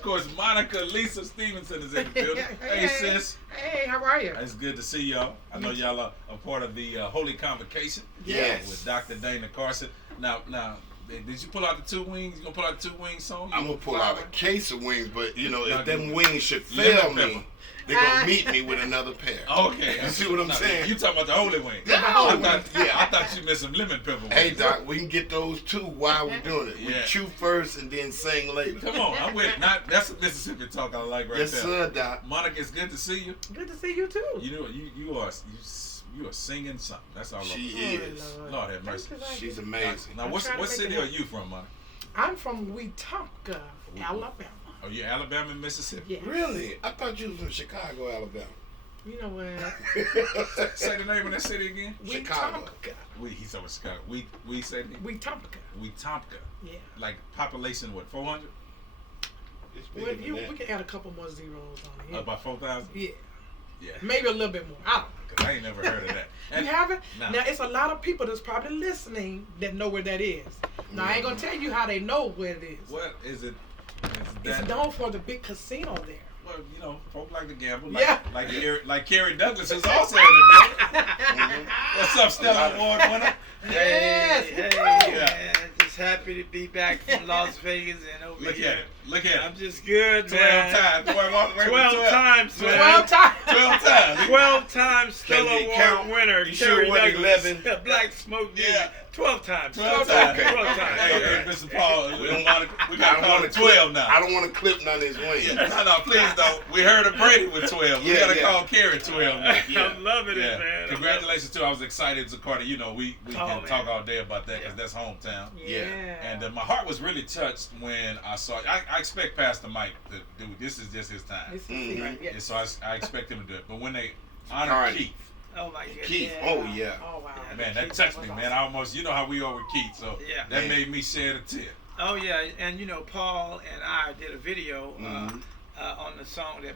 Of course, Monica Lisa Stevenson is in the building. Hey, sis. Hey, how are you? It's good to see y'all. I know y'all are a part of the Holy Convocation. Yes. With Dr. Dana Carson. Now, did you pull out the 2 wings? You gonna pull out the 2 wings song? I'm gonna pull out a case of wings, but you know, if them wings should lemon fail pepper. me, they're gonna meet me with another pair. Okay. You see what I'm saying? You talking about the holy wing? Yeah, I thought you meant some lemon pepper wings. Hey Doc, we can get those too while we're doing it. We Yeah. chew first and then sing later. Come on, I'm with it. That's a Mississippi talk I like right Yes, there. sir, Doc. Monica, it's good to see you. Good to see you too. You are singing something. That's all. She is. Lord have mercy. She's amazing. Now, what city are you from, Monica? I'm from Wetumpka, Alabama. Oh, you Alabama and Mississippi? Yes. Really? I thought you was from Chicago, Alabama. You know what? Say the name of that city again. Chicago. Wetumpka. He's over Chicago. We said it? Wetumpka. Wetumpka. Yeah. Like population, what, 400? It's Well, bigger than that. we can add a couple more zeros on it. Yeah. About 4,000? Yeah. Yeah. Maybe a little bit more. I don't know. Because I ain't never heard of that. You haven't? Nah. Now, it's a lot of people that's probably listening that know where that is. Now, I ain't going to tell you how they know where it is. What is it? It's known for the big casino there. Well, you know, folk like to gamble. Yeah. Like Kerry Douglas is also in the building. What's up, Stella Award winner? Yes. Hey, Yeah. man. Just happy to be back from Las Vegas and over Look here. at it. Look at I'm it. just good, 12 man. times. Boy, walk away with 12 times, man. 12 times. 12 times. 12 times Stella Can you Award count? winner. You sure it wasn't 11? Black Smoke Music. Yeah. 12 times. 12 times. Okay. 12 times. Hey, Okay. Mr. Paul, we I got to don't call wanna it 12 now. I don't want to clip none of his wings. Yeah. No, please don't. We heard of Brady with 12. We Yeah, got to yeah. call Kerry 12 now. Yeah. I'm loving Yeah. it, man. Congratulations too. I was excited, Zacardi. You know, we Oh, can man. talk all day about that because that's hometown. Yeah. And my heart was really touched when I saw. I expect Pastor Mike to do. This is just his time. This is Mhm. right. Yes. And so I expect him to do it. But when they honored Cardi. Keith, Oh, my goodness. Keith. Yeah. Oh yeah. Oh, wow. man, that touched me, man. I almost, you know how we are with Keith, so Yeah. that Man. made me shed a tear. Oh, yeah. And, you know, Paul and I did a video Mhm. on the song that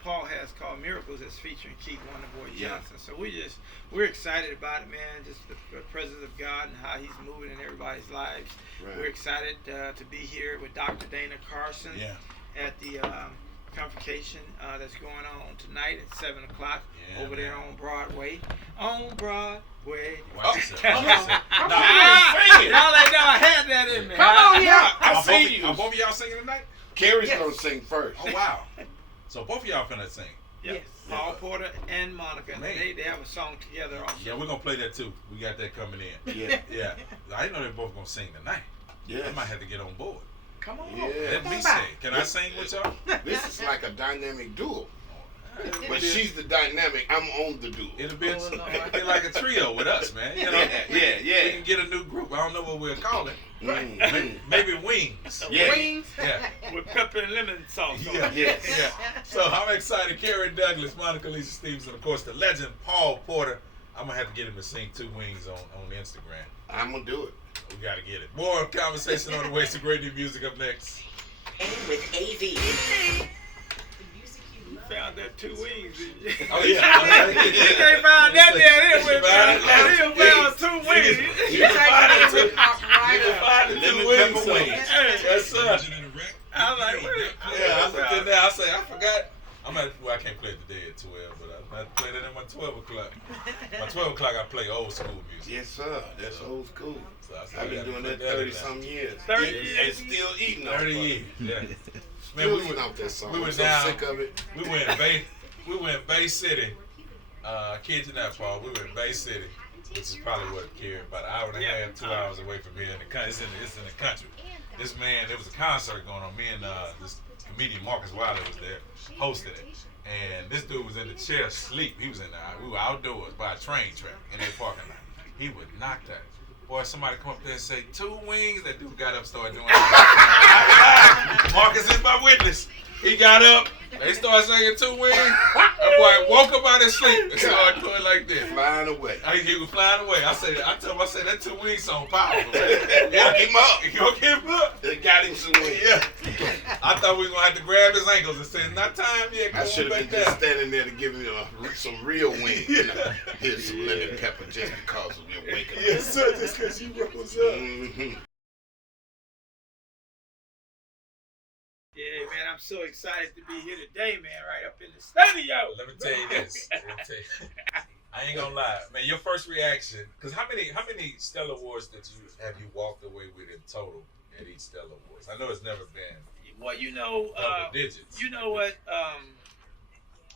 Paul has called Miracles that's featuring Keith Wonderboy Yeah. Johnson. So we're excited about it, man. Just the presence of God and how he's moving in everybody's lives. Right. We're excited to be here with Dr. Dana Carson Yeah. at the convocation that's going on tonight at 7 o'clock Yeah, over there man. on Broadway. On Broadway. Watch yourself. Come Watch on. yourself. Come Nah, on. Sing it. Y'all ain't never had that in me. Come on, yeah. I see you. Are both of y'all singing tonight? Kerry's Yes. gonna sing first. Oh wow! So both of y'all finna sing. Yep. Yes. Paul Porter and Monica. And Man. they have a song together also. Yeah, we're gonna play that too. We got that coming in. Yeah. Yeah, I didn't know they both gonna sing tonight. Yes. I might have to get on board. Come on. Yeah. Let Come me on sing. back. Can I sing with y'all? This is like a dynamic duo. But It'll she's the dynamic. I'm on the duo. be Oh, Lord. it'll be like a trio with us, man. You know, Yeah, yeah. We can get a new group. I don't know what we'll call it. Mhm. Maybe Wings. Yeah. Wings. Yeah. With pepper and lemon sauce on Yeah. it. Yes. Yeah. So I'm excited. Kerry Douglas, Monica Lisa Stevenson, of course, the legend Paul Porter. I'm gonna have to get him to sing 2 Wings on Instagram. I'm gonna do it. We gotta get it. More conversation on the way. Some great new music up next. And with AV. You found that 2 wings. Oh yeah. You can't find that there anyway, man. You found 2 wings. You can find it too. Right up. Find the Lemon 2 Wings pepper song. wings. Yes, sir. I'm like, what? Yeah, I looked in there. I say, I forgot. I can't play it today at 12, but I played it at my 12 o'clock. My 12 o'clock, I play old school music. Yes, sir. That's old school. So I said, I've I been gotta doing put that 30 in some years. 30 And years. still eating off 30 of it. years. Yeah. Still we eating were, off that song. we were I'm so down. sick of it. We went Bay City. I kid you not, Paul. We went Bay City, which is probably what Kerry, about an hour and a half, 2 hours away from here in the country. It's in the country. This man, there was a concert going on. Me and this comedian Marcus Wilder was there, hosted it. And this dude was in the chair asleep. He was in there. We were outdoors by a train track in that parking lot. He would knock that. Boy, somebody come up there and say, 2 wings. That dude got up, started doing it. Marcus is my witness. He got up. They started singing 2 wings. That boy woke up out of his sleep and started doing like this. Flying away. He was flying away. I told him, that 2 wings song powerful. Man. Woke him up. You woke him up? They got him some wings. Yeah. I thought we was going to have to grab his ankles and say, not time yet. I should have been just standing there to give him some real wings. You know, here's some lemon pepper just because of your waking up. Yes, sir, just because you rose up. Mhm. Yeah, man, I'm so excited to be here today, man. Right up in the studio. Let me tell you this. I ain't gonna lie, man. Your first reaction, because how many Stellar Awards have you walked away with in total at each Stellar Awards? I know it's never been. Well, double digits. You know what,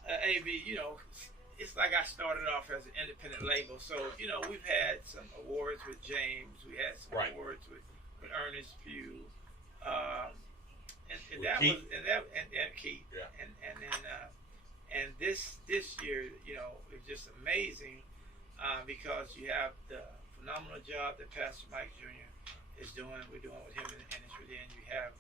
AV, it's like I started off as an independent label. So, we've had some awards with James. We had some awards with Ernest Pugh. And that Keith. was and Keith. Yeah. And this year, it's just amazing because you have the phenomenal job that Pastor Mike Jr. is doing. We're doing with him in the industry. Then you have,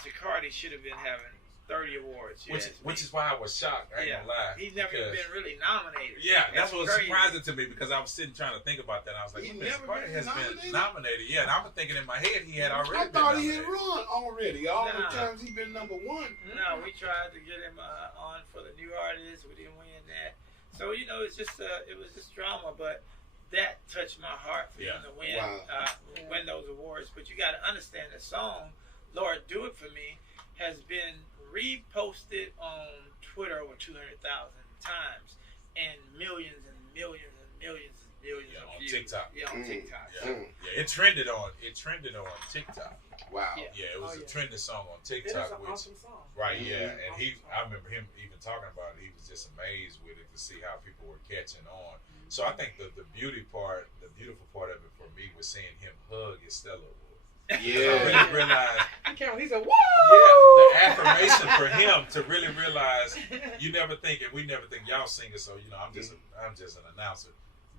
Jacardi should have been having 30 awards. Which is why I was shocked. I ain't gonna lie. He's never been really nominated. Yeah, that's what was surprising to me because I was sitting trying to think about that. I was like, Jacardi has been nominated. Yeah, and I was thinking in my head he had already been nominated. I thought he had run already. All the times he's been number one. No, we tried to get him on for the new artist. We didn't win that. So, it's just it was just drama, but that touched my heart for him to win those awards. But you got to understand the song, Lord, Do It For Me, has been reposted on Twitter over 200,000 times and millions and millions and millions and millions of on views. TikTok. Yeah, on TikTok. Yeah, it trended on TikTok. Wow. Yeah, it was a trending song on It is TikTok. an awesome song. Right, yeah, and I remember him even talking about it. He was just amazed with it to see how people were catching on. So I think the beautiful part of it for me was seeing him hug his Stellar Award. Yeah. I really realized. He said, "Woo!" Yeah, the affirmation for him to really realize you never think, and we never think y'all singers. So I'm just an announcer,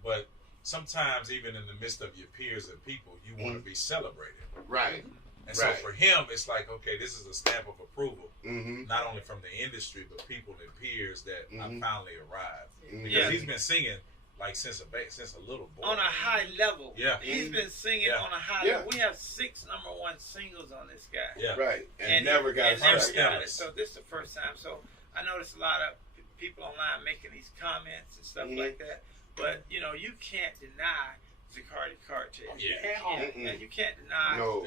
but sometimes even in the midst of your peers and people, you want to be celebrated. Right. And so for him, it's like, okay, this is a stamp of approval, Mm-hmm. not only from the industry but people and peers that I finally arrived. Mm-hmm. Because he's been singing like since a little boy. On a high level. Yeah. He's been singing on a high level. We have 6 number 1 singles on this guy. Yeah. Right. And never got it. So this is the first time. So I noticed a lot of people online making these comments and stuff like that. But, you can't deny Jacardi Cartel. Yeah. And you can't deny. No.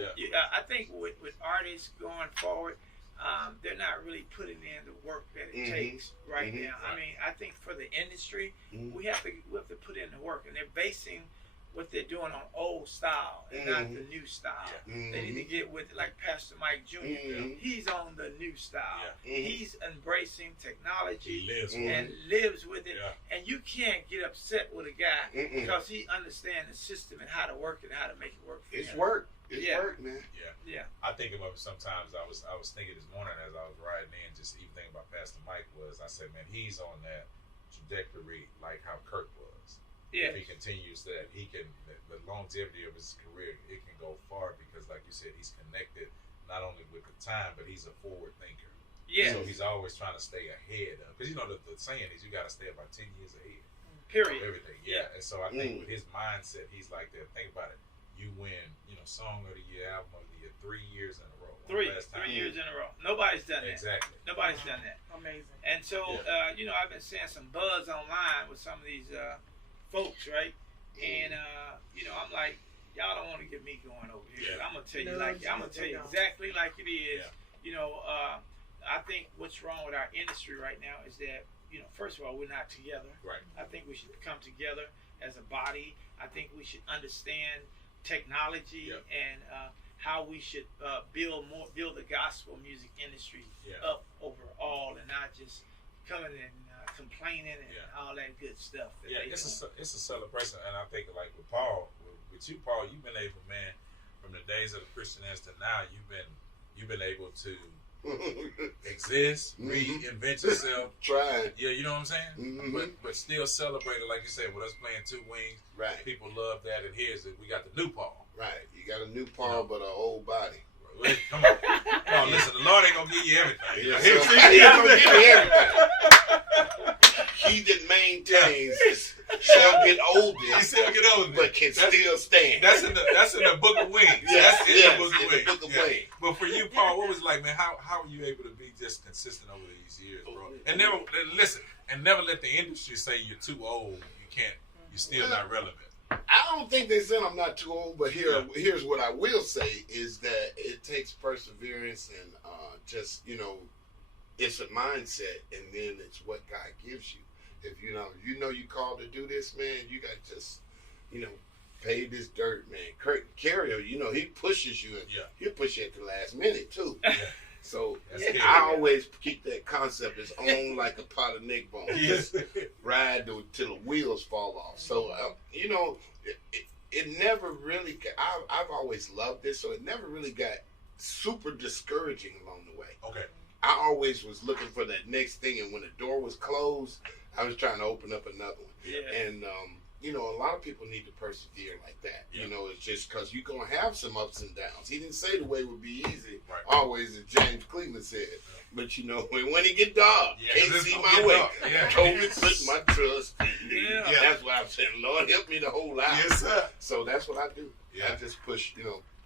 I think with artists going forward, they're not really putting in the work that it takes right now. I mean, I think for the industry, we have to put in the work, and they're basing what they're doing on old style and not the new style. They need to get with it, like Pastor Mike Jr. He's on the new style. He's embracing technology and lives with it. And you can't get upset with a guy because he understands the system and how to work it and how to make it work for It's him. work. It's work, man. Yeah. I think about it sometimes. I was thinking this morning as I was riding in, just even thinking about Pastor Mike was, I said, man, he's on that trajectory like how Kirk was. Yeah. If he continues that, he can, the longevity of his career, it can go far because, like you said, he's connected not only with the time, but he's a forward thinker. Yeah. So he's always trying to stay ahead of, because the saying is you got to stay about 10 years ahead. Period. Of everything. Yeah. And so I think with his mindset, he's like that. Think about it. You win, Song of the Year, Album of the Year, 3 years in a row. 3 years in a row. Nobody's done that. Exactly. Nobody's done that. Amazing. And so, I've been seeing some buzz online with some of these folks, right? And I'm like, y'all don't want to get me going over here. I'm gonna tell you exactly like it is. I think what's wrong with our industry right now is that first of all, we're not together. Right. I think we should come together as a body. I think we should understand technology and how we should build the gospel music industry up overall, and not just coming and complaining and all that good stuff. It's a celebration, and I think like with Paul, with you, Paul, you've been able, man, from the days of the Christian Answer to now, you've been able to exist, reinvent yourself. Trying. Yeah, you know what I'm saying? But still celebrate it, like you said, with us playing Two Wings. Right. People love that, and here's it. We got the new Paul. Right. You got a new Paul, but an old body. Come on. Paul, listen, the Lord ain't going to give you everything. He ain't going to give you everything. He that maintains shall get older. He still get older, but can still stand. That's in the Book of Wings. That's in the Book of Wings. But for you, Paul, what was it like, man? How are you able to be just consistent over these years, bro? And never let the industry say you're too old. You can't. You're still not relevant. I don't think they said I'm not too old, but here's what I will say is that it takes perseverance and just, it's a mindset, and then it's what God gives you. If you know you called to do this, man, you got to just, pay this dirt, man. Kerry, he pushes you, and he'll push you at the last minute, too. Yeah. So I always keep that concept as on like a pot of neck bone. Just ride till the wheels fall off. So, it never really, I've always loved this, so it never really got super discouraging along the way. Okay. I always was looking for that next thing, and when the door was closed, I was trying to open up another one. Yeah. And, a lot of people need to persevere like that. Yeah. It's just because you're going to have some ups and downs. He didn't say the way would be easy, always, as James Cleveland said. But, when it get dark, can't see my way. Yeah. Told me to put my trust in you. Yeah. That's why I'm saying, Lord, help me to hold out. Yes, sir. So that's what I do. Yeah. I just push,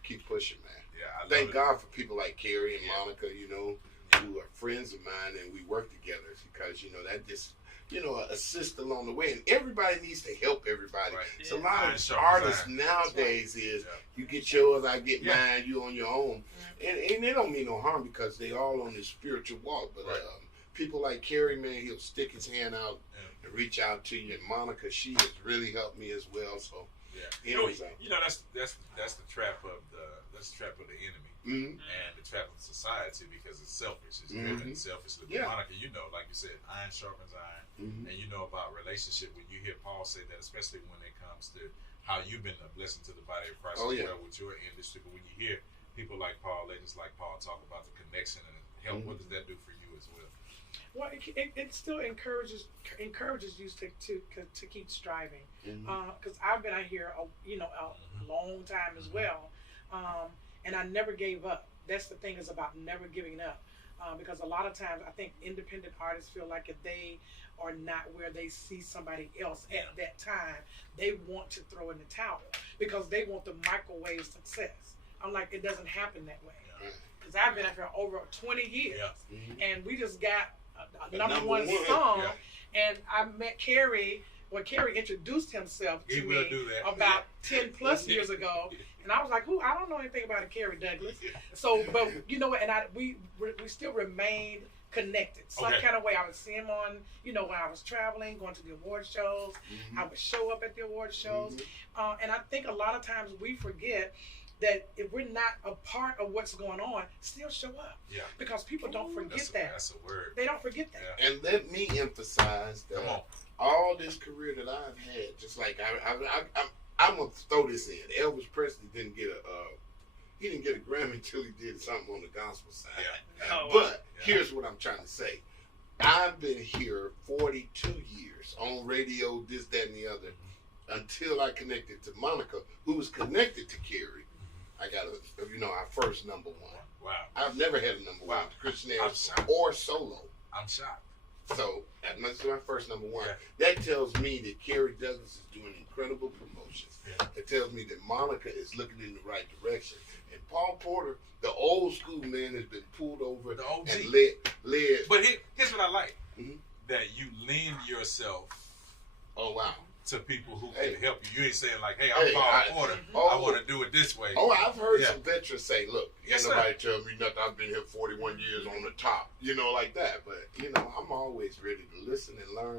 keep pushing, man. Yeah, Thank God for people like Kerry and Monica, who are friends of mine, and we work together because, that just, assist along the way. And everybody needs to help everybody. Right. So a lot of artists nowadays is you get yours, I get mine, you on your own. And they don't mean no harm because they all on this spiritual walk. But people like Kerry, man, he'll stick his hand out and reach out to you. And Monica, she has really helped me as well. So that's the trap of the enemy. Mm-hmm. And the trap of society because it's selfish. It's driven selfishly. But Monica, like you said, iron sharpens iron. Mm-hmm. And you know about relationship. When you hear Paul say that, especially when it comes to how you've been a blessing to the body of Christ as well with your industry. But when you hear people like Paul, legends like Paul, talk about the connection and help, what does that do for you as well? Well, it still encourages you to keep striving. Because I've been out here, a long time as well. And I never gave up. That's the thing, is about never giving up. Because a lot of times I think independent artists feel like if they are not where they see somebody else at that time, they want to throw in the towel because they want the microwave success. I'm like, it doesn't happen that way. Because I've been out here over 20 years, and we just got a number one song, and I met Kerry. When Kerry introduced himself to me about 10 plus years ago, and I was like, I don't know anything about a Kerry Douglas. So, but you know what, and we still remained connected. Some kind of way. I would see him on, when I was traveling, going to the award shows. I would show up at the award shows. And I think a lot of times we forget that if we're not a part of what's going on, still show up. Yeah. Because people don't forget that. That's a word. They don't forget that. Yeah. And let me emphasize that all this career that I've had, just like I'm gonna throw this in. Elvis Presley didn't get a Grammy until he did something on the gospel side. Yeah. But here's what I'm trying to say. I've been here 42 years on radio, this, that, and the other, until I connected to Monica, who was connected to Kerry. I got our first number one. Wow. I've never had a number one, Christian or solo. I'm shocked. So that's my first number one. Yeah. That tells me that Kerry Douglas is doing incredible promotions. Yeah. That tells me that Monica is looking in the right direction. And Paul Porter, the old school man, has been pulled over and led. But here's what I like. That you lend yourself to people who can help you. You ain't saying like, hey, I'm Paul Porter. I want to do it this way. I've heard some veterans say, look, nobody tell me nothing. I've been here 41 years on the top, like that. But, I'm always ready to listen and learn.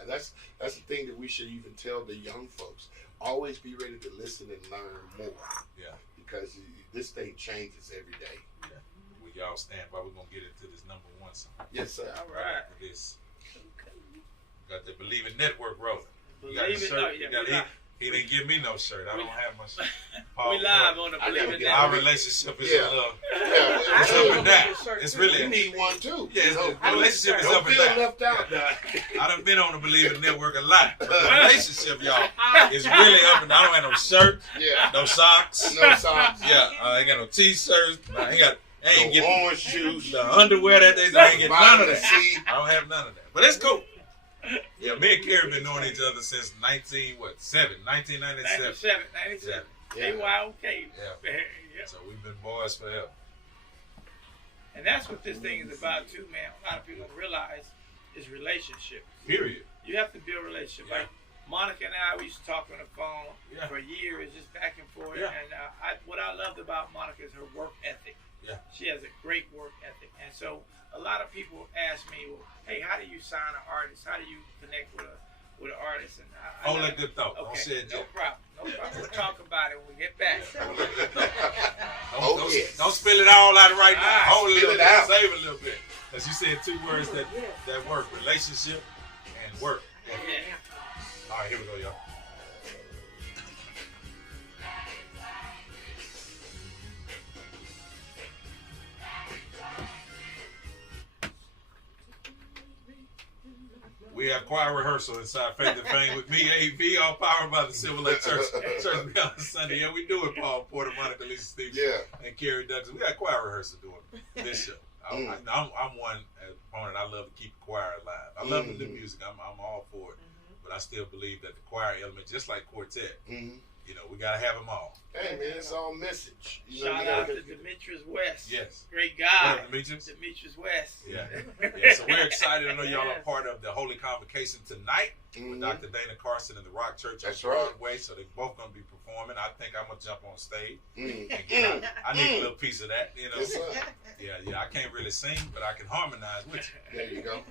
And that's the thing that we should even tell the young folks. Always be ready to listen and learn more. Yeah. Because this thing changes every day. Yeah. We all stand by. We're going to get into this number one song. Yes, sir. All right. Got the Believe It Network rolling. He didn't give me no shirt. I don't have my shirt. We live on the Believe It Network. Our relationship is a little. It's up and down. It's really. You need one too. Yeah, the relationship is up and down. Left out. I done been on the Believe It Network a lot, but the relationship, y'all, is really up and down. I don't have no shirt. Yeah. No socks. No socks. Yeah. I ain't got no t-shirts. I ain't get orange shoes. The underwear that day. I ain't get none of that. I don't have none of that. But it's cool. Yeah, me and Kerry been knowing each other since 1997. 97. Yeah. Okay. Yeah. So we've been boys forever. And that's what this thing is about too, man. A lot of people don't realize is relationship. Period. You have to build a relationship. Monica and I, we used to talk on the phone for years, just back and forth. Yeah. And what I loved about Monica is her work ethic. Yeah. She has a great work ethic. And so a lot of people ask me, well, hey, how do you sign an artist? How do you connect with an artist? And Hold that good thought. Don't say it, no Joe. problem. We'll talk about it when we get back. Don't spill it all out right now. Hold a little bit. out. Save a little bit. As you said, two words that work: relationship and work. Yeah. All right, here we go, y'all. We have choir rehearsal inside Faith and Fame with me, AV, all powered by the Silver Lake Church beyond Sunday. Yeah, we do it, Paul Porter, Monica, Lisa Stevenson, and Kerry Douglas. We got choir rehearsal doing this show. I'm one opponent. I love to keep the choir alive. I love the new music. I'm all for it. But I still believe that the choir element, just like quartet, you know, we got to have them all. Hey, man, it's all message. Shout out to Demetrius West. Yes. Great guy. Demetrius West. Yeah. So we're excited. I know y'all are part of the Holy Convocation tonight with Dr. Dana Carson and the Rock Church on Broadway. So they're both going to be performing. I think I'm going to jump on stage. And I need a little piece of that, you know. Yeah. I can't really sing, but I can harmonize with you. There you go.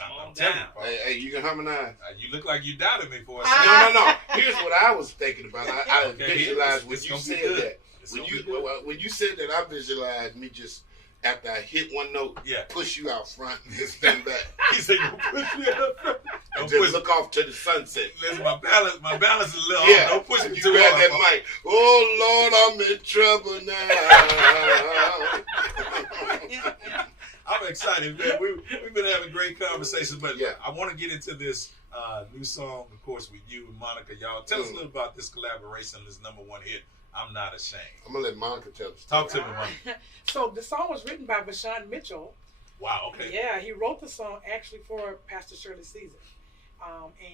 I'm telling you, hey, you can harmonize. You look like you doubted me for a second. No. Here's what I was thinking about. I visualized when you said that. When you said that, I visualized me just after I hit one note, push you out front and stand back. He said, "You push me out front." And just look off to the sunset. Listen, my balance is a little off. Don't push me too grab hard. that mic. Oh Lord, I'm in trouble now. I'm excited, man. We've been having great conversations, but I want to get into this new song, of course, with you and Monica. Y'all, tell us a little about this collaboration, this #1 hit, I'm Not Ashamed. I'm going to let Monica tell us. Talk to me, Monica. So the song was written by Vashawn Mitchell. Wow, okay. Yeah, he wrote the song actually for Pastor Shirley Caesar.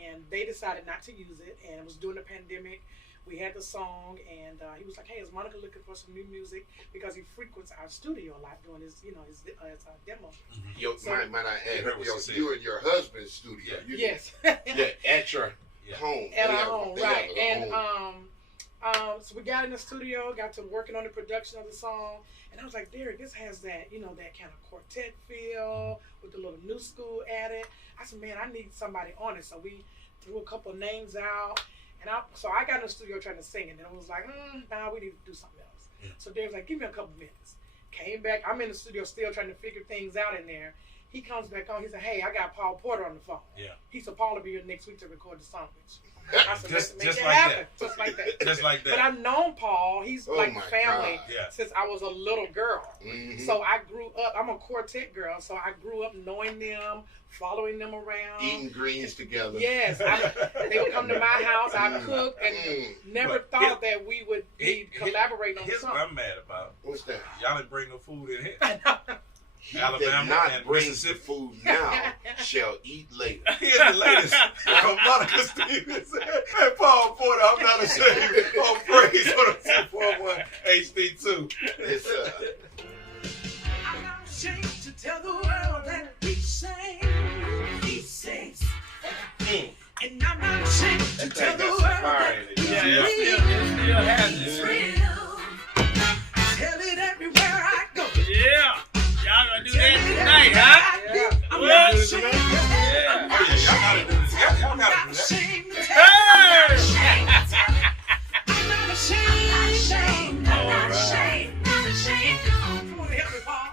And they decided not to use it, and it was during the pandemic. We had the song, and he was like, "Hey, is Monica looking for some new music?" Because he frequents our studio a lot doing his demo. Might I add, you and your husband's studio. Yes. At your home. At our home, right. And so we got in the studio, got to working on the production of the song, and I was like, Derek, this has that, that kind of quartet feel with the little new school added. I said, man, I need somebody on it. So we threw a couple names out. And I got in the studio trying to sing, and then I was like, nah, we need to do something else. Yeah. So Dave's like, give me a couple minutes. Came back. I'm in the studio still trying to figure things out in there. He comes back on. He said, hey, I got Paul Porter on the phone. Yeah. He said, Paul will be here next week to record the song with you. I said, let's make it happen. Just like that. Just like that. But I've known Paul. He's like family since I was a little girl. Mm-hmm. So I grew up. I'm a quartet girl, so I grew up knowing them, following them around. Eating greens together. Yes. They would come to my house. I cooked and never thought that we would be collaborating on the song. Here's what I'm mad about. What's that? Y'all didn't bring no food in here. He Alabama that and bring the food now shall eat later. Here's the latest from Monica Stevenson and Paul Porter. I'm not ashamed. Oh, praise on the 441 HD2. I'm not ashamed to tell the world that we sing. He sings. And I'm not ashamed to tell the world that we sing. Tell it everywhere I go. Yeah. Y'all gonna do that tonight, huh? Yeah. I'm not ashamed. Yeah. Oh, yeah, y'all gotta do this. Y'all gotta do that. I'm not ashamed. I'm not ashamed. Not ashamed. Come on, help me, Paul.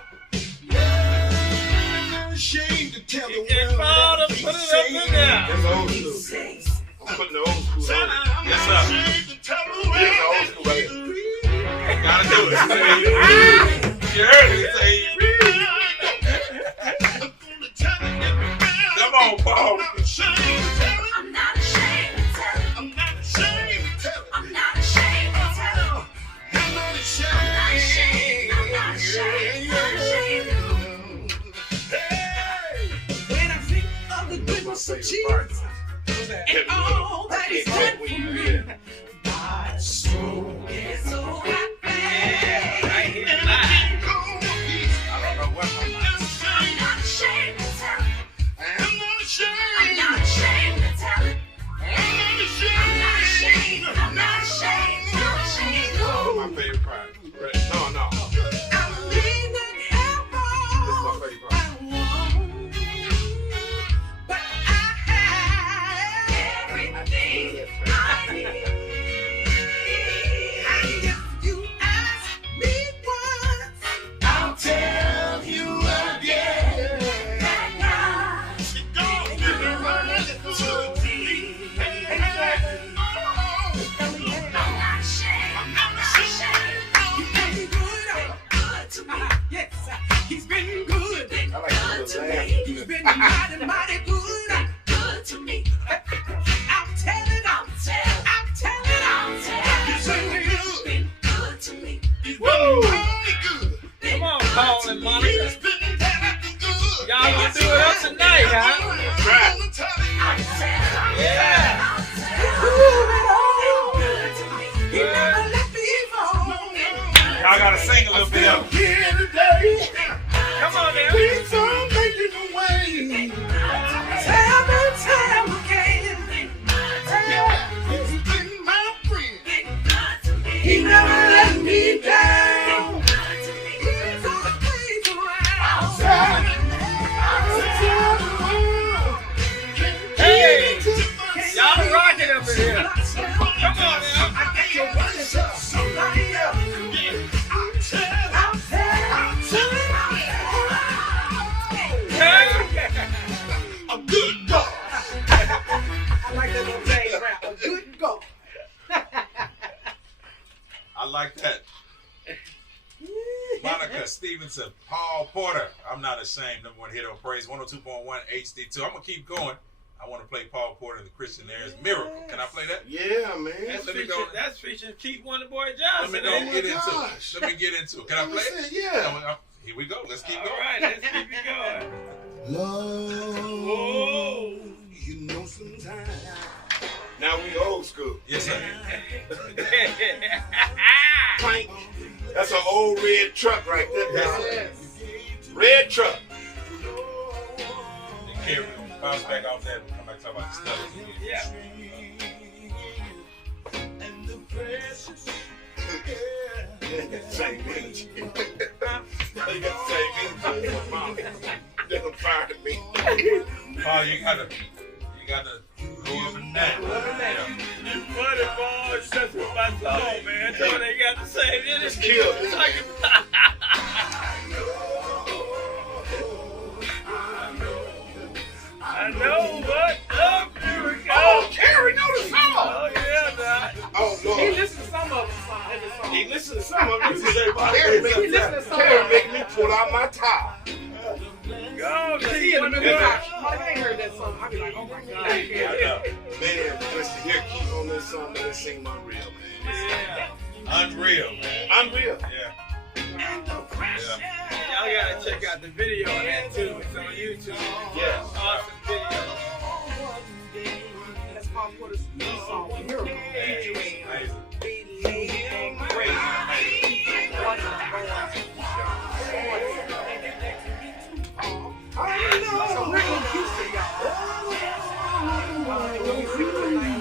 I'm not ashamed to tell the world that we put it up in there. That's old school. I'm putting the old school on. Yes, sir. Here's the old school right here. Gotta do it. You heard it. Say, come on, Paul. I'm not ashamed to tell it. I'm not ashamed to tell it. I'm not ashamed to tell it. I'm not ashamed to tell it. I'm not ashamed. I'm not ashamed. I'm not ashamed. Hey, when I think of the goodness of Jesus and all that He's done for me, my soul gets so happy. Right here, live. He's been good. I like the little laugh. He's been mighty, mighty good. Good to me. I'm telling. He's been good to me. He's been mighty good. Come on, Paul and Monica. He's been good. Y'all gonna do it up tonight, huh? Right. Yeah. He never let me fall. Y'all gotta sing a little bit of it. Here today. Come on now. Please don't make it away. Time and time again. He's been my friend. He never let me down. He's always around. Hey, y'all rocking up in here. Come on now. A good God. I like that little thing rap. A good go. I like that. Monica Stevenson, Paul Porter. I'm not ashamed. Number one hit on praise. 102.1 HD2. I'm gonna keep going. I want to play Paul Porter and the Christian Airs Miracle. Can I play that? Yeah, man. That's featuring Keith Wonder Boy Let me Johnson. go get into gosh. it. Let me get into it. Can I play it? Yeah. Here we go. Let's keep All going. right, let's keep it going. Love, Whoa. you know sometimes. Now we old school. Yes, sir. Clank. That's an old red truck right there. Yes. Red truck. And Kerry, we're gonna bounce back off that and come back and talk about the stuff. Yeah. Same energy. They got the same energy as my mom. They're gonna fire me. Paul, you gotta go up and down. Yeah. You funny, boy. That's what my song, man. That's what they got to say. Just kill it. I know what up. Here we go. Oh, Kerry know the song. Oh, yeah, man. Oh, He Lord. listens to some of them. He listen to some of it. He Kerry make me pull out my top. Go, See in the middle Yeah. of the night. Like, I ain't heard that song. I be like, oh my God. I know. Man, just to hear Keith on this song, man, it seemed unreal, man. Yeah. Unreal, man. Unreal. Yeah. Y'all gotta check out the video on that too. It's on YouTube. Yeah. Awesome video. That's Paul Porter's new song, Miracle. Amazing. So we're in Houston, y'all. When we see tonight,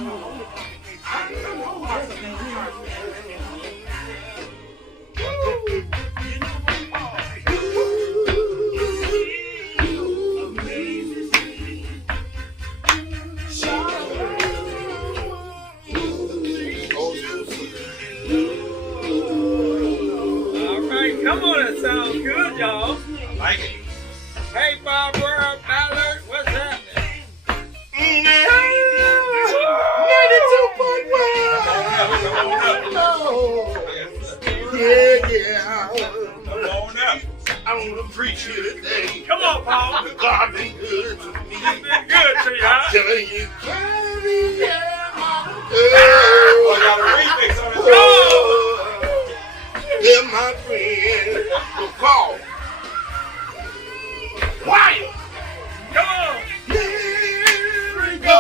Alright, come on, that sounds good, y'all. I like it. Hey, Barbara Ballard, what's happening? 92.1. Yeah. Come on up. I want to preach here today. Come on, Paul. God been good to me. It's been good to you, huh? Telling you, Kerry, yeah, Oh, I got a remix on this. oh, they're my friend. But Paul, quiet. Come on. Here we go.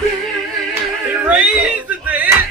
It rains the dead.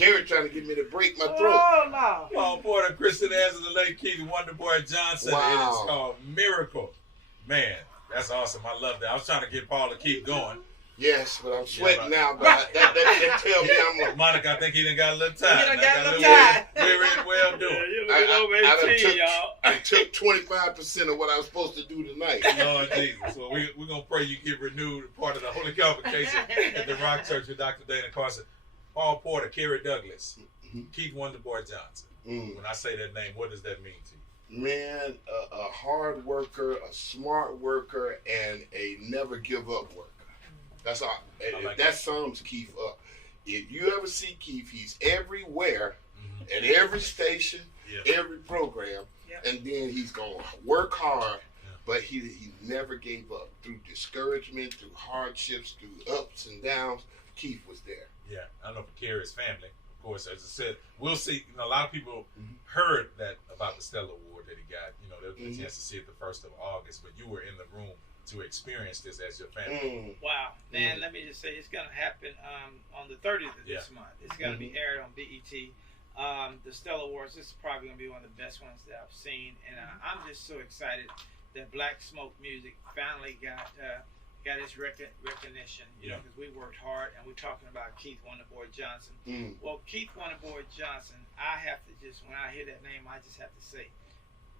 Kerry trying to get me to break my throat. Oh no. Paul Porter, Kristen Ayers, and the late Keith Wonderboy Johnson. Wow. It is called Miracle. Man, that's awesome. I love that. I was trying to get Paul to keep going. Yes, but I'm sweating but- now. But that tell me I'm. Monica, I think he done got a little tired. He done got a little tired. tired. We're in well doing. You look over 18, y'all. I took 25% of what I was supposed to do tonight. Lord Jesus. So we're going to pray you get renewed, part of the Holy Convocation at the Rock Church with Dr. Dana Carson. Paul Porter, Kerry Douglas, Keith Wonderboy Johnson. When I say that name, what does that mean to you? Man, a hard worker, a smart worker, and a never give up worker. That's all. like That sums Keith up. If you ever see Keith, he's everywhere, at every station, every program, and then he's going to work hard, but he never gave up. Through discouragement, through hardships, through ups and downs, Keith was there. Yeah, I don't know for Kerry's family. Of course, as I said, we'll see. You know, a lot of people heard that about the Stellar Award that he got. You know, they'll get a chance to see it the 1st of August, but you were in the room to experience this as your family. Wow, man! Let me just say, it's gonna happen on the 30th of this month. It's gonna be aired on BET. The Stellar Awards. This is probably gonna be one of the best ones that I've seen, and I'm just so excited that Black Smoke Music finally got its recognition. You know, because we worked hard, and we're talking about Keith Wonderboy Johnson. Well, Keith Wonderboy Johnson, I have to just, when I hear that name, I just have to say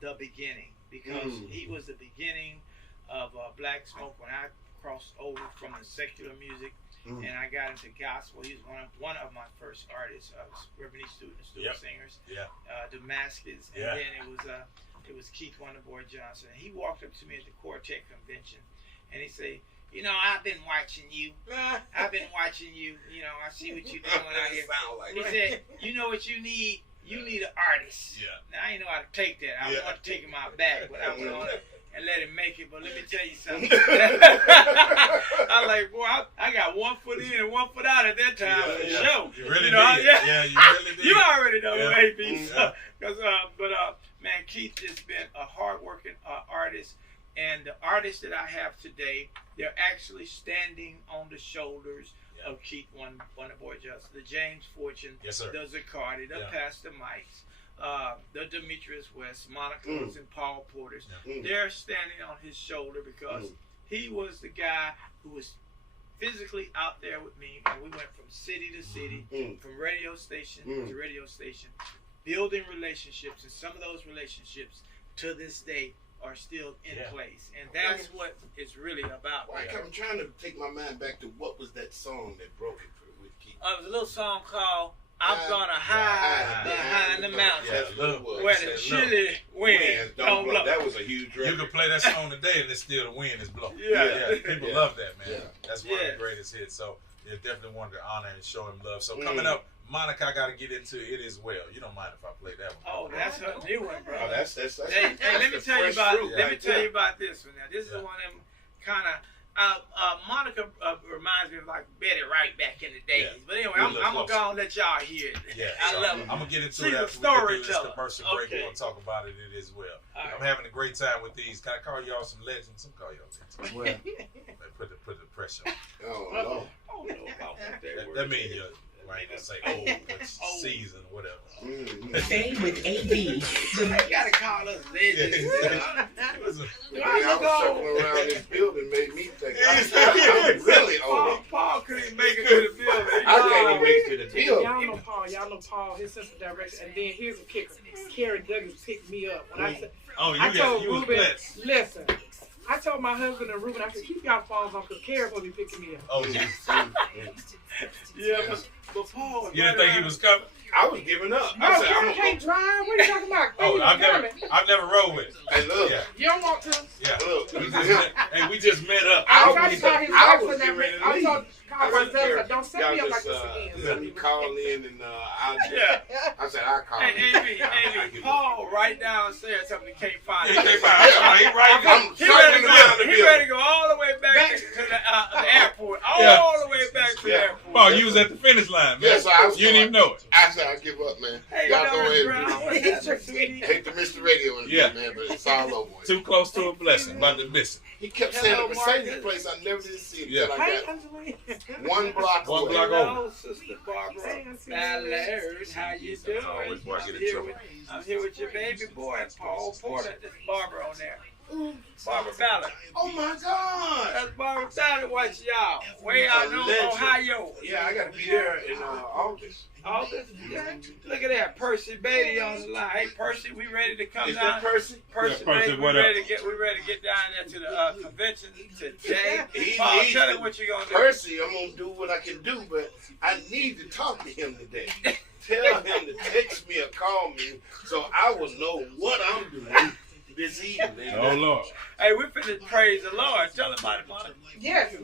the beginning, because he was the beginning of Black Smoke when I crossed over from the secular music and I got into gospel. He was one of my first artists, Reverend Student Singers, Damascus, and then it was Keith Wonderboy Johnson. And he walked up to me at the Quartet convention and he said, "You know, I've been watching you. I've been watching you. You know, I see what you're doing out here." He said, "You know what you need? You need an artist." Now I didn't know how to take that. I wanted to take him out back, but I went on and let him make it. But let me tell you something. I like, boy, I got 1 foot in and 1 foot out at that time for sure. You really You know, did. Yeah, you really did. You already know, maybe. So, man, Keith has been a hard-working artist. And the artists that I have today, they're actually standing on the shoulders of Keith Wonderboy Johnson, the James Fortune, the Zaccardi, the Pastor Mikes, the Demetrius West, Monica's and Paul Porters. They're standing on his shoulder because he was the guy who was physically out there with me, and we went from city to city, from radio station to radio station, building relationships, and some of those relationships to this day are still in place, and that's what it's really about. I'm trying to take my mind back to what was that song that broke it with Keith? It was a little song called "I'm Gonna Hide Behind the Mountain Where the Chilly Wind Don't Blow." That was a huge record. You can play that song today and it's still the wind is blowing. People love that, man. That's one of the greatest hits. So they definitely wanted to honor and show him love. So coming up, Monica, I got to get into It As Well. You don't mind if I play that one? Oh, that's her new one, bro. Oh, that's hey, let me tell you about this one. Now, this is one of them kind of. Monica reminds me of like Betty Wright back in the days. But anyway, I'm gonna go and let y'all hear it. I love it. I'm gonna get into She's it a after we get through this storyteller. commercial break. We're gonna talk about It As Well. I'm having a great time with these. Can I call y'all some legends? Some call y'all legends. Well, put the pressure on. oh, Oh no, about That means you're right. I say old, but seasoned, whatever. Stay with AV. You gotta call us legends. The way I was circling around this building made me think I'm really old. Paul couldn't make it to the building. I can't even make it to the building. Y'all know Paul, his sense of direction. And then here's a kicker. Kerry Douglas picked me up. When I said, I told Ruben, listen, I told my husband and Ruben, I said, keep y'all phones on because Kerry's going to be picking me up. Oh, but Paul, you didn't think he was coming? I was giving up. No, Kerry can't drive. What are you talking about? I've never rode with him. Hey, look. You don't want to? Yeah. Look. We just met up. I tried to call his I wife was for that. getting ready to I leave. told myself, don't set me up like this again. Let me call in and I said I'll call Hey, in. Amy, Paul right downstairs something he can't find. He ready to go all the way back to the airport. All the way back to the airport. Paul, you was at the finish line, man. Yes, I was. You didn't even know it. I said I give up, man. Hey, Y'all go ahead. Brown, what's happening, sweetie? Hate to miss the radio in a bit, man, but it's all over with. Too close to a blessing. About to miss it. He kept saying the Mercedes place. I never did see it. Yeah. Till I Hi, got Angelina. one block One away. block Hello, Sister Barbara. Hey, Ballard, how you doing? Always want to get in trouble. I'm here with your baby boy, Paul Porter. This is Barbara on there. Barbara Ballard. Oh my God! That's Barbara Ballard. Watch y'all. Way out in Ohio. Yeah, I gotta be there in August. August. Yeah. Look at that, Percy Beatty on the line. Hey, Percy, we ready to come Is down? that Percy? Percy, Yeah, Percy, Beatty, what we up? ready to get down there to the convention today. He Paul, needs tell to- him what you gonna do. Percy, I'm gonna do what I can do, but I need to talk to him today. Tell him to text me or call me so I will know what I'm doing this evening. Oh, Lord. Hey, we finna praise the Lord. Tell him about it, Monica. Yes,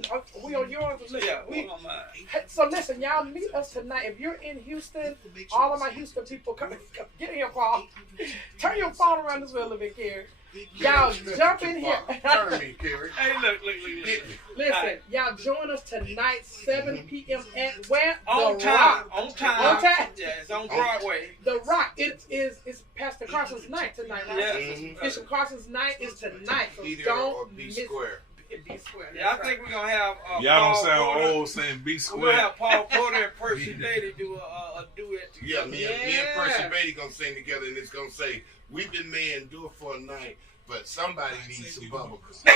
we on yours. Listen, Yeah, we, hold on mine. so listen, y'all meet us tonight. If you're in Houston, all of my Houston people, come get in your car. Turn your phone around this way a little bit, Kerry. Y'all jump in here. Turn me, Kerry. Hey, look. Listen, y'all join us tonight, 7 p.m. at where? On The time. Rock. On time. On time. Yeah, it's on Broadway. The Rock. It's Pastor Carson's night tonight, right? Yeah. Bishop Carson's night is tonight, so Be there or don't be miss square. Be square. Yeah, I think we're gonna have Y'all don't Paul sound Porter. old saying be We're gonna square. have Paul Porter and Percy Beatty do a duet Yeah, together. me and Percy Beatty gonna sing together, and it's gonna say, "Weeping may endure for a night, but somebody needs some bubble gum."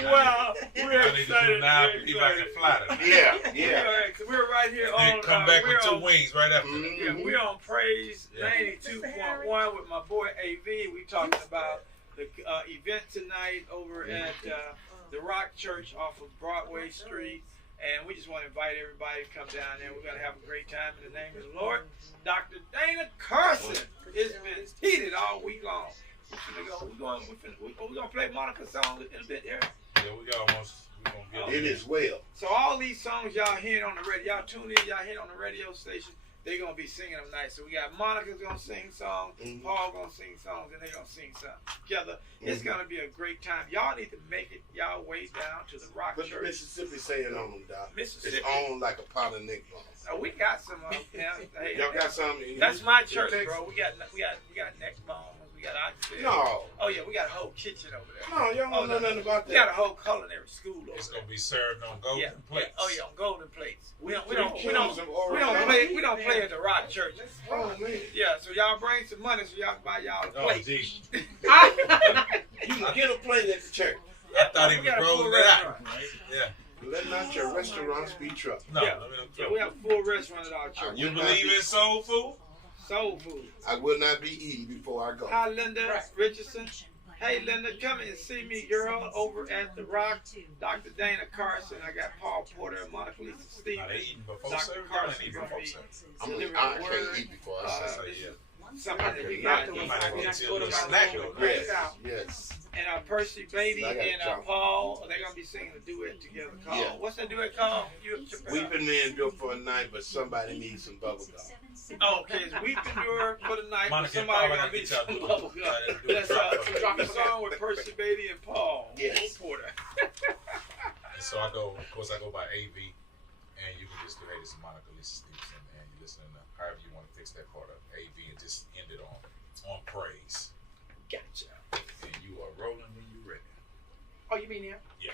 Well, we're I need to do excited. now. We're People I can excited. fly tonight. Yeah. We're right here Then on. come back we're with 2 on, wings right after. Yeah, we're on Praise Yeah. 92.1 with my boy AV. We talking about the event tonight over at the Rock Church off of Broadway Street. And we just want to invite everybody to come down there. We're going to have a great time in the name of the Lord. Dr. Dana Carson. It's been heated all week long. We're gonna play Monica's song in a bit here. Yeah, we gonna get It is well. So all these songs y'all hearing on the radio, y'all tune in, y'all hear on the radio station, they're gonna be singing them nice. So we got Monica's gonna sing songs, Paul gonna sing songs, and they gonna sing songs together. It's gonna be a great time. Y'all need to make it y'all way down to the Rock Put the Church. Mississippi saying on them, Doc. Mississippi. It's on like a pot of neck bone. We got some now. Hey, Y'all got something? that's my church, bro. We got neck bones. We got oxtail. No. Oh yeah, we got a whole kitchen over there. No, y'all don't know nothing about We got a that. whole culinary school over It's there. gonna be served on golden plates. Oh yeah, on golden plates. We don't Play. play at the Rock Church. Oh man. Yeah, so y'all bring some money so y'all can buy y'all a Oh, plate. geez. You can get a plate at the church. I thought he We was got a full rolling it out. restaurant. Yeah. Let not your restaurants be trouble. No, Yeah. let me Yeah, know. we have a full restaurant at our church. You believe in soul food? Soul food. I will not be eating before I go. Hi, Linda Richardson. Hey, Linda, come and see me, girl, over at the Rock. Dr. Dana Carson. I got Paul Porter and Monica Lisa Are they Stevens. eating before Dr. service? Carson Eating gonna before be service. I can't eat before I say. So, yeah. something that we I got. might have to We get you a go to little my snack room real and quick. close out. Yes. And Percy Beatty I gotta and jump. Paul, they're gonna be singing a duet together called. Yeah. What's that duet called? Weeping may endure for a night, but somebody needs some bubble gum. Oh, okay, it's Weep Endure for the night, but Monica, somebody Paul, I gonna gotta be get y'all some to do it. bubble gum. Try to do a Let's drop. drop a song with Percy Beatty and Paul. Yes. Porter. And so I go, of course, I go by AV, and you can just go, hey, this is Monica Lisa Stevenson, and you listen to however you want to fix that part of AV and just end it on praise. Gotcha. And you are rolling when you're ready. Oh, you mean him? Yeah.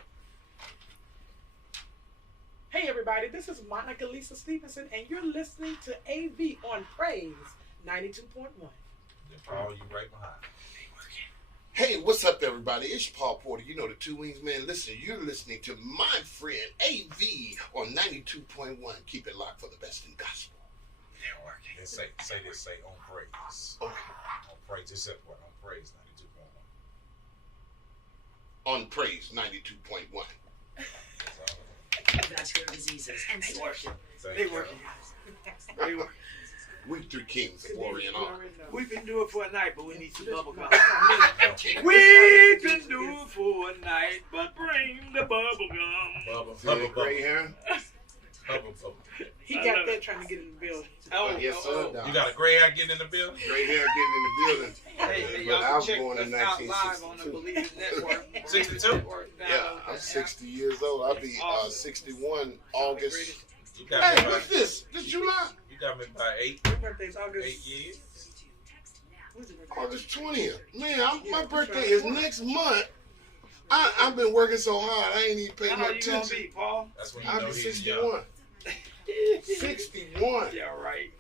Hey, everybody, this is Monica Lisa Stevenson, and you're listening to AV on Praise 92.1. Then Paul, you right behind. Hey, what's up, everybody? It's Paul Porter. You know the Two Wings Man. Listen, you're listening to my friend AV on 92.1. Keep it locked for the best in gospel. They're working. And say this, say on praise. Okay. On praise, just that part, on praise 92.1. On Praise 92.1. Vascular diseases and They working. Thank They you. working. They working. We three kings of warrior and all. We've been doing it for a night, but we need some bubble gum. We We've been doing it for a night, but bring the bubble gum. Bubba, gray hair. Bubba. He got that trying to get in the building. Oh, Yes, sir. Doc. You got a gray hair getting in the building? Gray hair getting in the building. Hey, But y'all I can was check born us in out live on the 1962. Believe Network. 62? Yeah, I I'm 60 years old. I'll be 61 August. You got Hey, me what's this? This July? You got me by 8 Your birthday's August. years. When's your birthday? August 20th. Man, my birthday is next month. I've been working so hard, I ain't even paying How no old you gonna attention. be, Paul? That's when you I'll know be he's 61. young. 61. Yeah, right.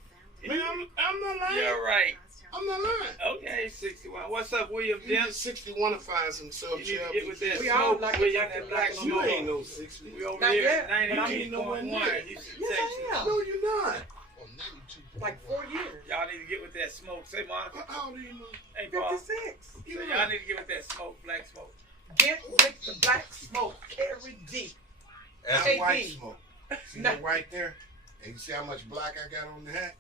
Man, I'm not lying. Yeah, right. I'm not lying. Okay, 61. What's up, William He Jim? just 61 and finds himself You need to chubby. get with that We all smoke, like William, it, that black like You smoke. ain't no 60. We over Not here yet, at but I'm 92.1. You should Yes, text I us. am. No, you're not. Like 4 years. Y'all need to get with that smoke. Say, Monica. How old are you? Hey, Paul. 56. So y'all need to get with that smoke, black smoke. Get with the black smoke. Kerry D. That's That's Hey, white D. smoke. See that right there? And you see how much black I got on the hat?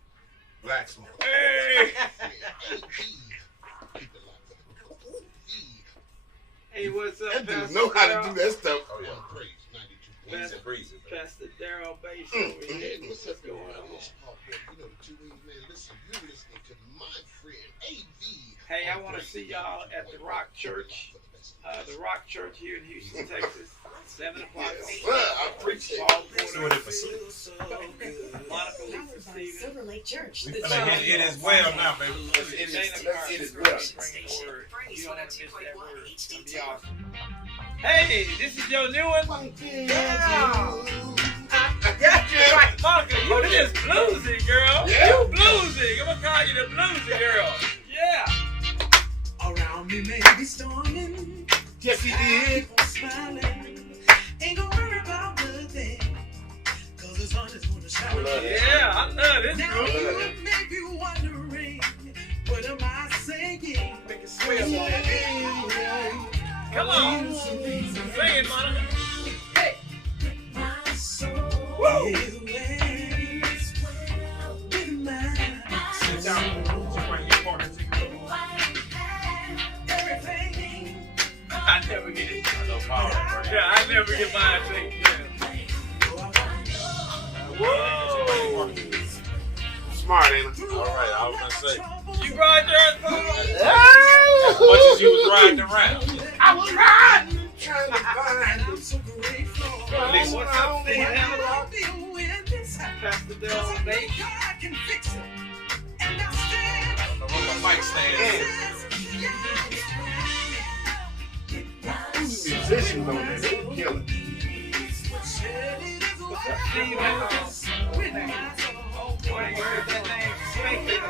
Black smoke. Hey! Hey, what's up, That dude Pastor know how to Darrell? do that stuff. Oh, yeah. Easy breezy, man. Pastor Darrell Bass over here. What's up going on? You know the two wings, man. Listen, you're listening to my friend AV. Hey, I want to see y'all at the Rock Church. The Rock Church here in Houston, Texas. 7 o'clock. Well, I appreciate it. Paul Doing it for sleep. Monica, Lisa, Steven. Silver Lake Church. We finna hit it as well now, baby. It is well. You don't want to miss that word. It's gonna be awesome. Hey, this is your new one? Yeah. Yeah, right. Monica, you just bluesy, girl. Yeah. You bluesy. I'm gonna call you the bluesy girl. Yeah. Around me may be storming. Yes, he did. I'm smiling. Ain't gonna worry about nothing. Cause the sun is gonna shine. Yeah, I love this Now group. you may be wondering, what am I saying? Make it swell. Come on. Sing it, Monica. Hey. My soul Woo. is well with mine. Sit down. Bring your partner to you. Everything I never get it. I know Paul, right? Yeah, I never get mine taken care of. Whoa. Smart, ain't he? All right, I was gonna say. You brought yours, Paul? As much as you was riding around. I was riding, trying to find I'm so grateful. At least What's up, Steve? I'll be with this. Pastor Darrell Cause I know Bass. God can fix it. And I stand. I don't know where my mic stand is. musicians on there. They kill it. Where's that name? Spank it.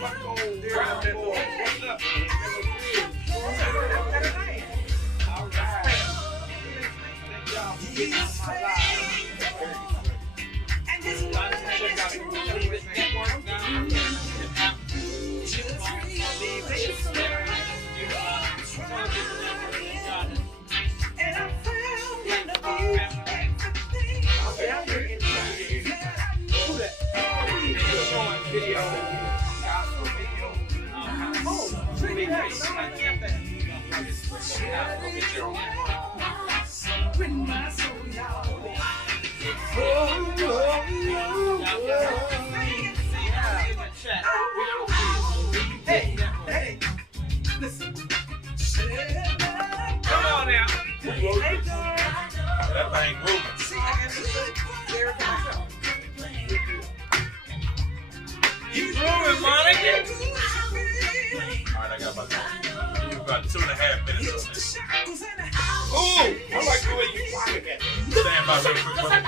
Fuck old brown boy. What's up? All right. Thank y'all for getting on my live. Check out the Stevenson Network down here. Video, gospel video, Hey, hey, listen. Come on now. That thing moving. You grooving, Monica. All right, I got about 2.5 minutes on this. Ooh, I like the way you pocket that. Stand by real quick, brother.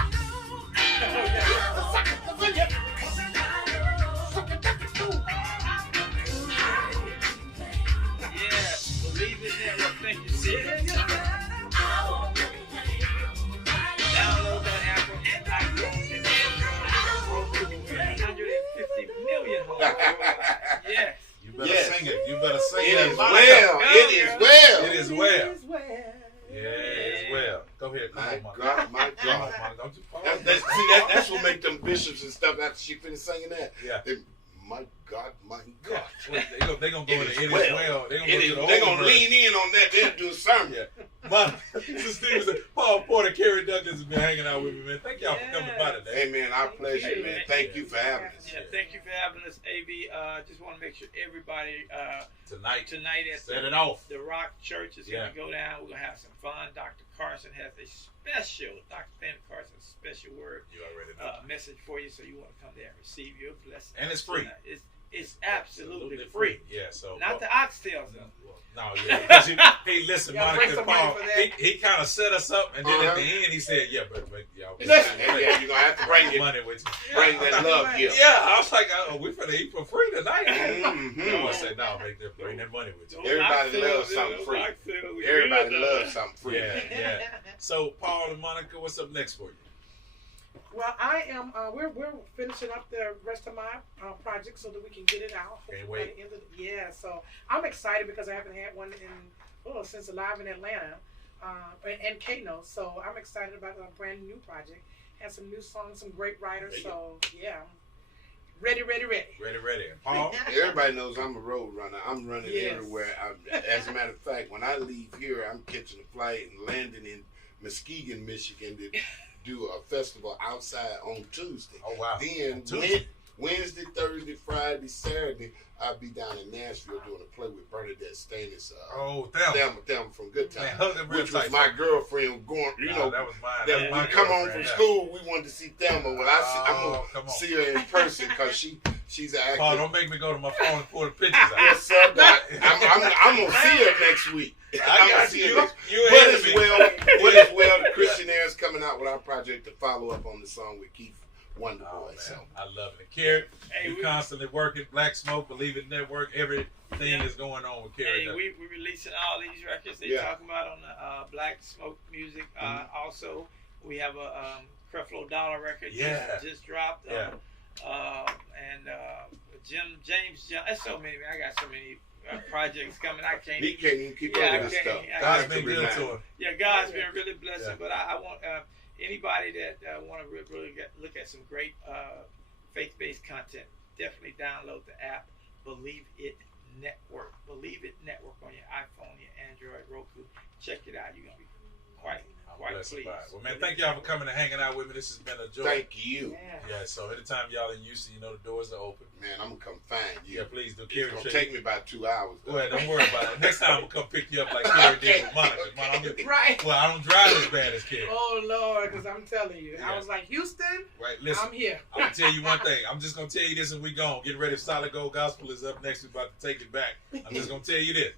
Yes, believe it never. Thank you, Steve. Download that app on your iPhone and Android. 350 million homes worldwide. Yes. You better Yes. sing it. You better sing It that. is Monica. well. It is well. It is well. It is well. Yeah, it is well. Go ahead. Come My on, Monica. God, my Come on, God. Monica. Don't you fall. That's what make them bishops and stuff after she finished singing that. Yeah. My God, my Yeah. God. They gonna go It into is it is well. well. They gonna It go is, to the they're whole going to verse. lean in on that. They'll do a sermon. Yeah. Sister Stevenson, Paul Porter, Kerry Douglas has been hanging out with me, man. Thank y'all for coming by today. Hey, man, our pleasure, man. Thank you for having us. Yeah, thank you for having us, AB. Just want to make sure everybody Tonight at set it off. the Rock Church is going to go down. We're going to have some fun. Dr. Carson has a special, Dr. Fanny Carson, special word You already know. message for you, so you want to come there and receive your blessing. And it's free. It's absolutely free. Yeah, so Not the oxtails, though. no, yeah. Because hey, listen, You gotta bring Monica, some money Paul, for that. he kind of set us up, and then at the end he said, "Yeah, but y'all Yeah, you're gonna have to bring your money with you." bring that love gift. Yeah, I was like, "Oh, we finna eat for free tonight." Mhm. I said, "No, bring that money with you." Everybody loves something free. Everybody loves something free. Yeah. So, Paul and Monica, what's up next for you? Well, I am. We're finishing up the rest of my project so that we can get it out. Can't wait. By the end of the, so I'm excited because I haven't had one since Alive in Atlanta and Kano. So I'm excited about a brand new project. Had some new songs, some great writers. So yeah, I'm ready. Ready. Paul? Everybody knows I'm a road runner. I'm running Yes. everywhere. As a matter of fact, when I leave here, I'm catching a flight and landing in Muskegon, Michigan to do a festival outside on Tuesday. Oh, wow. Then Tuesday. Wednesday, Thursday, Friday, Saturday, I'll be down in Nashville doing a play with Bernadette Stannis. Thelma from Good Time, Man, hug them real which was tight, my bro. girlfriend going. that was mine. That we come home from school, we wanted to see Thelma. Well, I'm come gonna on. see her in person because she's an actor. Paul, don't make me go to my phone and pull the pictures out. Yes, sir. I'm gonna see her next week. I'm gonna see her next. You But ahead as of me. well, the Christian Air's coming out with our project to follow up on the song with Keith Wonderboy. Oh, man. So I love it. Kerry, Hey, you we- constantly working. Black Smoke, Believe It Network, everything is going on with Kerry. Hey, we releasing all these records they talking about on the Black Smoke Music. Also, we have a Creflo Dollar record just dropped. James John. That's so many. I got so many projects coming. I can't. he can't even keep Yeah, up I with this can't- stuff. I God's can't been good to him. Yeah, God's been really blessing. Yeah. But I want anybody that want to really look at some great faith-based content. Definitely download the app. Believe It Network. Believe It Network on your iPhone, your Android, Roku. Check it out. You're gonna be quite Blessed pleased. by it. Well, man, thank y'all for coming and hanging out with me. This has been a joy. Thank you, Yeah, so anytime y'all in Houston, you know the doors are open. man. I'm gonna come find you. Yeah, please do. It's Kerry, gonna take me about 2 hours. Though. Well, don't worry about it. Next time I'm gonna come pick you up like Kerry did with Monica. Right. Well, I don't drive as bad as Kerry. Oh Lord, because I'm telling you, Yeah. I was like, Houston, Right, listen. I'm here. I'm gonna tell you one thing. I'm just gonna tell you this and we gone. Get ready. Solid Gold Gospel is up next. We're about to take it back. I'm just gonna tell you this.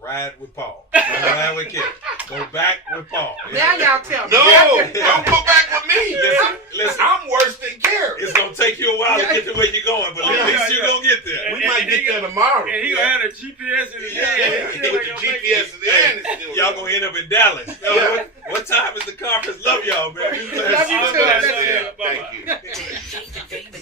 Ride with Paul. Ride with Kerry. Go back with Paul. Now y'all tell me. No, don't go back with me. Listen, I'm worse than Kerry. it's gonna take you a while to get to where you're going, but at least you're gonna get there. We might get there tomorrow. And he gonna have a GPS in his hand. Yeah, He with like the gonna make GPS it. in the hand. It's still Y'all gonna end up in Dallas. Yeah. What time is the conference? Love y'all, man. Love you too.